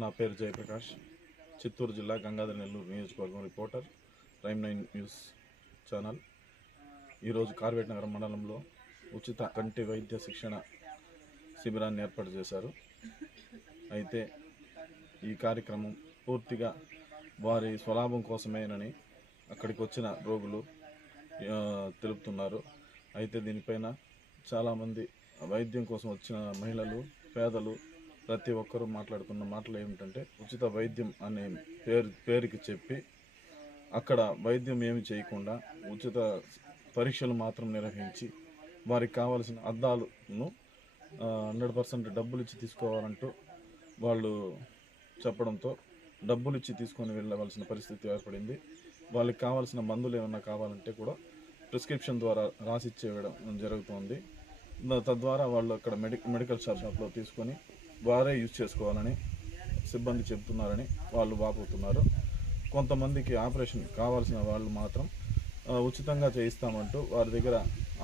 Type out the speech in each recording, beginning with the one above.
నా పేరు జయప్రకాష్, చిత్తూరు జిల్లా గంగాధర నెల్లూరు నియోజకవర్గం రిపోర్టర్, ప్రైమ్ 9 న్యూస్ ఛానల్. ఈరోజు కార్వేట్ నగరం మండలంలో ఉచిత కంటి వైద్య శిక్షణ శిబిరాన్ని ఏర్పాటు చేశారు. అయితే ఈ కార్యక్రమం పూర్తిగా వారి స్వలాభం కోసమేనని అక్కడికి వచ్చిన రోగులు తెలుపుతున్నారు. అయితే దీనిపైన చాలామంది వైద్యం కోసం వచ్చిన మహిళలు, పేదలు ప్రతి ఒక్కరూ మాట్లాడుతున్న మాటలు ఏమిటంటే, ఉచిత వైద్యం అనే పేరుకి చెప్పి అక్కడ వైద్యం ఏమి చేయకుండా ఉచిత పరీక్షలు మాత్రం నిర్వహించి వారికి కావాల్సిన అద్దాలను 100% డబ్బులు ఇచ్చి తీసుకోవాలంటూ వాళ్ళు చెప్పడంతో డబ్బులు ఇచ్చి తీసుకొని వెళ్ళవలసిన పరిస్థితి ఏర్పడింది. వాళ్ళకి కావాల్సిన మందులు ఏమన్నా కావాలంటే కూడా ప్రిస్క్రిప్షన్ ద్వారా రాసిచ్చేయడం జరుగుతుంది. తద్వారా వాళ్ళు అక్కడ మెడికల్ షాప్లో తీసుకొని వారే యూజ్ చేసుకోవాలని సిబ్బంది చెబుతున్నారని వాళ్ళు వాపోతున్నారు. కొంతమందికి ఆపరేషన్ కావాల్సిన వాళ్ళు మాత్రం ఉచితంగా చేయిస్తామంటూ వారి దగ్గర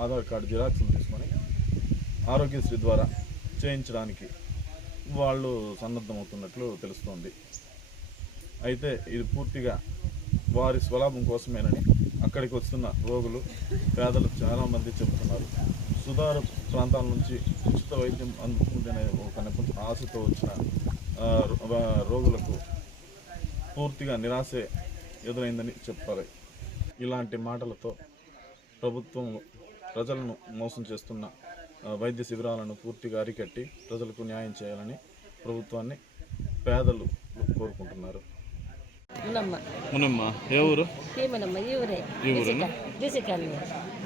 ఆధార్ కార్డు జిరాక్స్లు తీసుకొని ఆరోగ్యశ్రీ ద్వారా చేయించడానికి వాళ్ళు సన్నద్ధమవుతున్నట్లు తెలుస్తోంది. అయితే ఇది పూర్తిగా వారి స్వలాభం కోసమేనని అక్కడికి వస్తున్న రోగులు, పేదలు చాలామంది చెబుతున్నారు. సుధార ప్రాంతాల నుంచి ఉచిత వైద్యం అందుకుంటేనే ఒక ఆశతో వచ్చిన రోగులకు పూర్తిగా నిరాశే ఎదురైందని చెప్పాలి. ఇలాంటి మాటలతో ప్రభుత్వం ప్రజలను మోసం చేస్తున్న వైద్య శిబిరాలను పూర్తిగా అరికట్టి ప్రజలకు న్యాయం చేయాలని ప్రభుత్వాన్ని పేదలు కోరుకుంటున్నారు.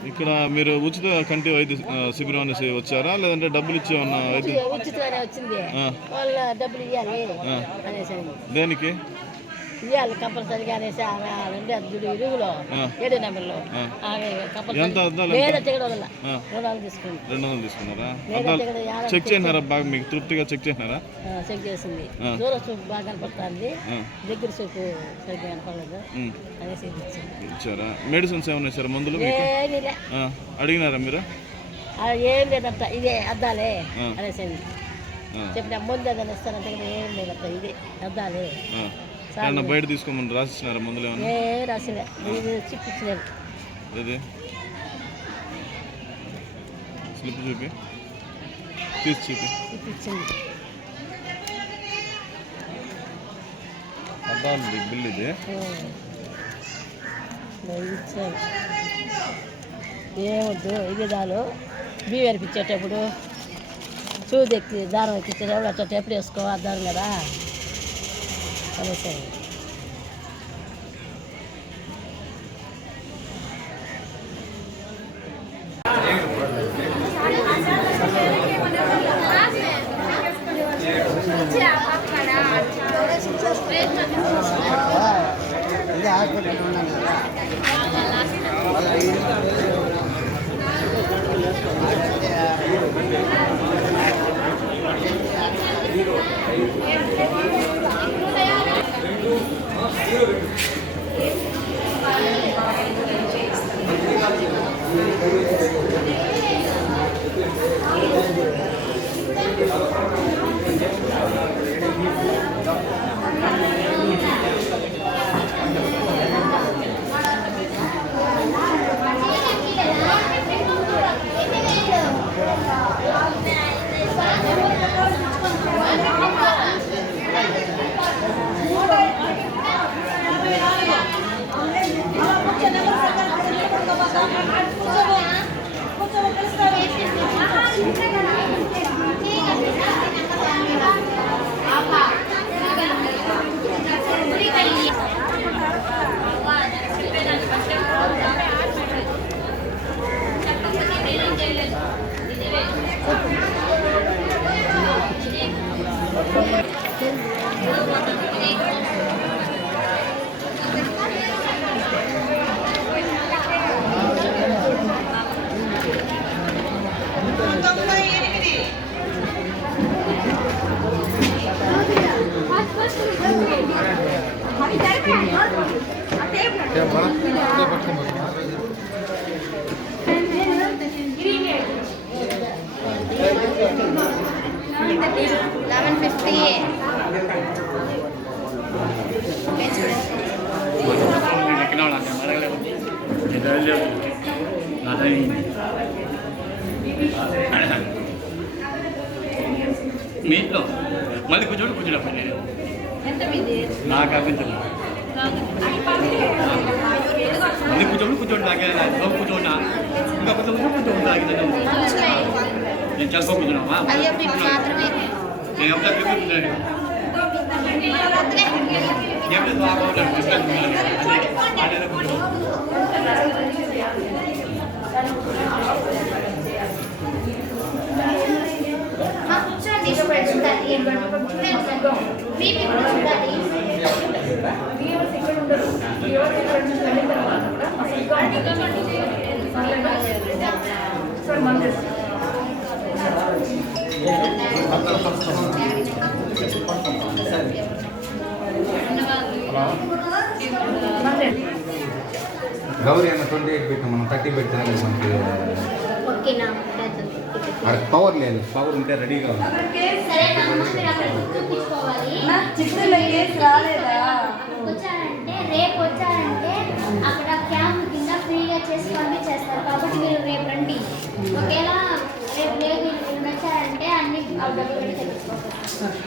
ఇక్కడ మీరు ఉచిత కంటి వైద్య శిబిరాన్ని వచ్చారా, లేదంటే డబ్బులు ఇచ్చి ఉన్న దేనికి? ఇవ్వాలి కంపల్సరీగా అనేసి ఇరుగులో 7 నెంబర్లో ఎంత అద్దాలు? 200 తీసుకున్నారా? చెక్ చేసినారా? బాగా మీకు తృప్తిగా చెక్ చేసినారా? చెక్ చేసింది. దూరం చూపు బాగా కనపడుతుంది, దగ్గర చూపు సరిగ్గా కనపడలేదు అనేసి ఇచ్చారా? మెడిసిన్స్ ఏమన్నా ఇచ్చారా? మందులు అడిగినారా మీరు? ఏం లేదంట, ఇదే అద్దాలే అనేసి చెప్పిన. ముందు ఏదైనా ఇస్తారంటే ఏం లేదంట, ఇదే అద్దాలే. బయట తీసుకోమని రాసిచ్చినారా? మందులు ఏమన్నా రాసిలే, చిప్పించలేదు. ఇది స్లిప్ చూపి తీసి చూపించింది. అద్దాలు బిల్ ఇది ఇచ్చారు. ఏమొద్దు, ఇది దాలు బియ్యం అనిపించేటప్పుడు చూదెక్కి దారం ఎక్కించేటప్పుడు అట్లా ఎప్పుడు వేసుకో అద్దాలు కదా అనేసి. $11.50 మళ్ళీ కూర్చోండి పని ఎంత మీది నాకు అభ్యంతరం మళ్ళీ కూర్చోండి నాకే కూర్చోండి ఇంకా కూర్చోండి నాకు నేను చదువుకో కూర్చున్నావా నేను ఎప్పుడు కూర్చున్నాను ఎప్పుడు గౌరీ అన్న 28 పెట్టాం మనం 30 పెట్టినా మనకి ఓకేనా మనకి పవర్ లేదు పవర్ ఉంటే రెడీగా ఉంది వచ్చారంటే రేపు వచ్చారంటే అక్కడ క్యాంప్ కింద ఫ్రీగా చేసి పంపించేస్తారు కాబట్టి మీరు రేపు రండి ఒకేలా రేపు లేదు వచ్చారంటే అన్ని డబ్బులు పెట్టి తెలుసుకోవాలి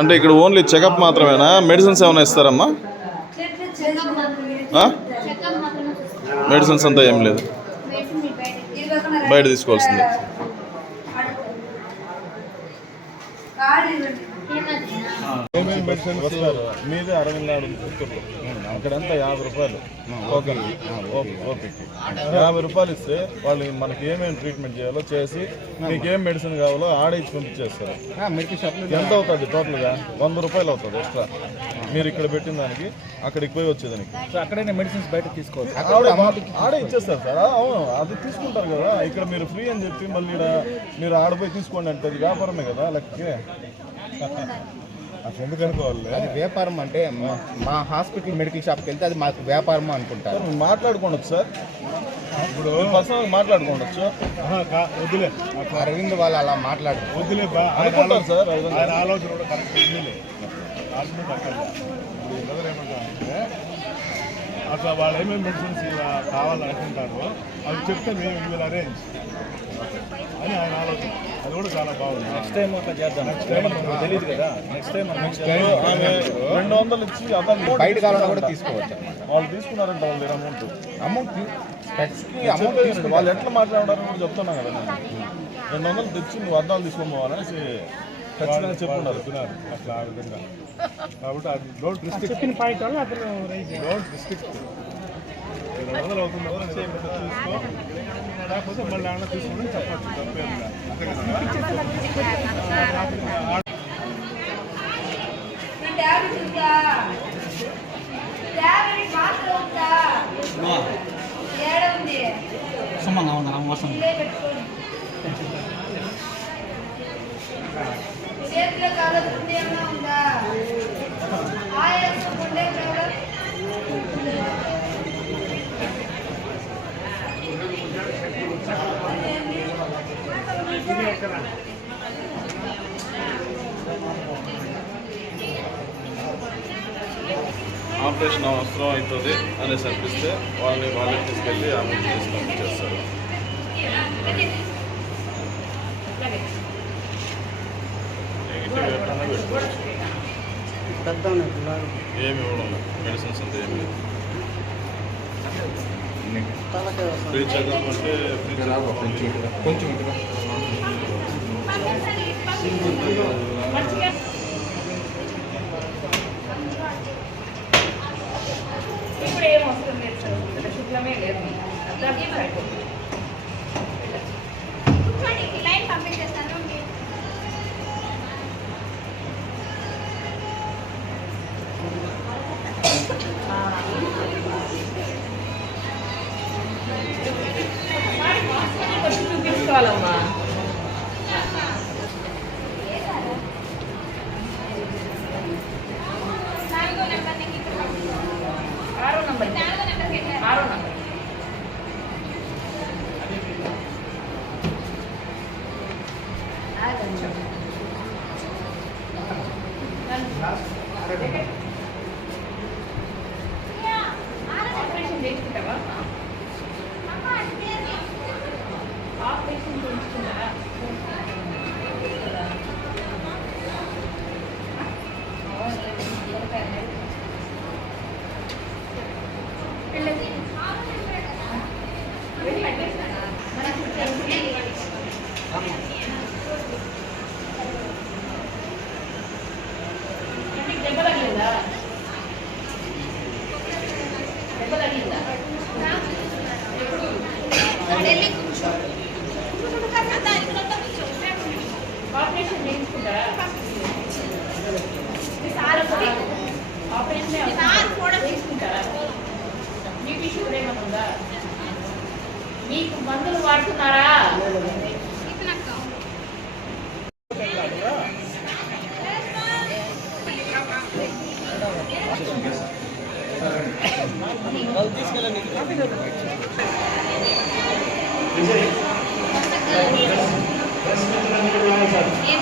అంటే ఇక్కడ ఓన్లీ చెకప్ మాత్రమేనా? మెడిసిన్స్ ఏమైనా ఇస్తారమ్మా? మెడిసిన్స్ అంతా ఏం లేదు, బయట తీసుకోవాల్సిందే. ఏమేమి మెడిసిన్స్ వస్తారు మీదే అరవింద్ పుత్తూరు అక్కడంతా 50 రూపాయలు ఓకే ఓకే 50 రూపాయలు ఇస్తే వాళ్ళు మనకి ఏమేమి ట్రీట్మెంట్ చేయాలో చేసి మీకు ఏం మెడిసిన్ కావాలో ఆడ ఇచ్చి పంపించేస్తారు. ఎంత అవుతుంది టోటల్గా? 100 రూపాయలు అవుతుంది ఎక్స్ట్రా మీరు ఇక్కడ పెట్టిన దానికి అక్కడికి పోయి వచ్చేదానికి. అక్కడైనా మెడిసిన్స్ బయట తీసుకోవచ్చు, ఆడే ఇచ్చేస్తారు సార్. అవును అది తీసుకుంటారు కదా, ఇక్కడ మీరు ఫ్రీ అని చెప్పి మళ్ళీ మీరు ఆడపోయి తీసుకోండి అంటే అది వ్యాపారమే కదా లెక్కకి. అసలు ఎందుకు అనుకోవాలి? అది వ్యాపారం అంటే మా హాస్పిటల్ మెడికల్ షాప్కి వెళ్తే అది మాకు వ్యాపారం అనుకుంటారు. మాట్లాడుకోండి సార్, ఇప్పుడు పర్సనల్ మాట్లాడుకోండి. వద్దులే అరవింద్ వాళ్ళు అలా మాట్లాడారు, వద్దులే అనుకుంటారు సార్. ఆయన ఆలోచన కూడా కరెక్ట్ ఉందిలే, ఏమంటారంటే అట్లా వాళ్ళు ఏమేమి మెడిసిన్స్ కావాలనుకుంటారో అవి చెప్తే మేము విల్ అరేంజ్ అని ఆయన ఆలోచన. అది కూడా చాలా బాగుంది. నెక్స్ట్ టైం అట్లా చేద్దాం. నెక్స్ట్ టైం తెలియదు కదా, నెక్స్ట్ టైం 200 ఇచ్చి అతను బయట కావాలన్నా కూడా తీసుకోవచ్చు. వాళ్ళు తీసుకున్నారంట వాళ్ళ అమౌంట్ వాళ్ళు ఎట్లా మాట్లాడారని కూడా చెప్తున్నా కదా నేను. 200 తెచ్చి నువ్వు అద్దాలు తీసుకోవాలనేసి ఖచ్చితంగా చెప్పున్నారు అట్లా ఆ విధంగా. కాబట్టి అది డోంట్ రిస్ట్రిక్ట్, చెప్పిన పాయింట్ వల్ల అతను డోంట్ రిస్ట్రిక్ట్. 200 అవుతుంది తీసుకో, లేకపోతే మళ్ళీ ఏమన్నా తీసుకుని చెప్పచ్చు, తప్పేం లేదు. సుమంగా ఉందా మోసం చేతిలో కాలతుంది ఏమన్నా ఉందా? ఆయాసం ఉండే కదా. ఆపరేషన్ అవసరం అవుతుంది అనేసి అనిపిస్తే వాళ్ళని తీసుకెళ్ళి అమౌంట్ తీసుకొని చేస్తారు. ఏమి ఇవ్వడం మెడిసిన్స్ అంతా ఏమి లేదు. ఫ్రీ చెకప్ అంటే ఫ్రీ చెకప్ కొంచెం ఇప్పుడు ఏం వస్తుంది లేదు సార్, శుక్లమే లేదు. లైన్ పంపించేస్తాను. కూర్చోవాలమ్మా. ఆరో నంబర్. ఆపరేషన్ చేసుకుంటావా? ఆపరేషన్ చేయించుకుంటారా? దెబ్బ తగిలిందా? దెబ్బ తగిలిందా? ఆపరేషన్ చేయించుకుంటారా? ఆపరేషన్ చేసుకుంటారా? బీపీ షుగర్ ఏమైనా ఉందా? మీకు మందులు వాడుతున్నారా? ఏం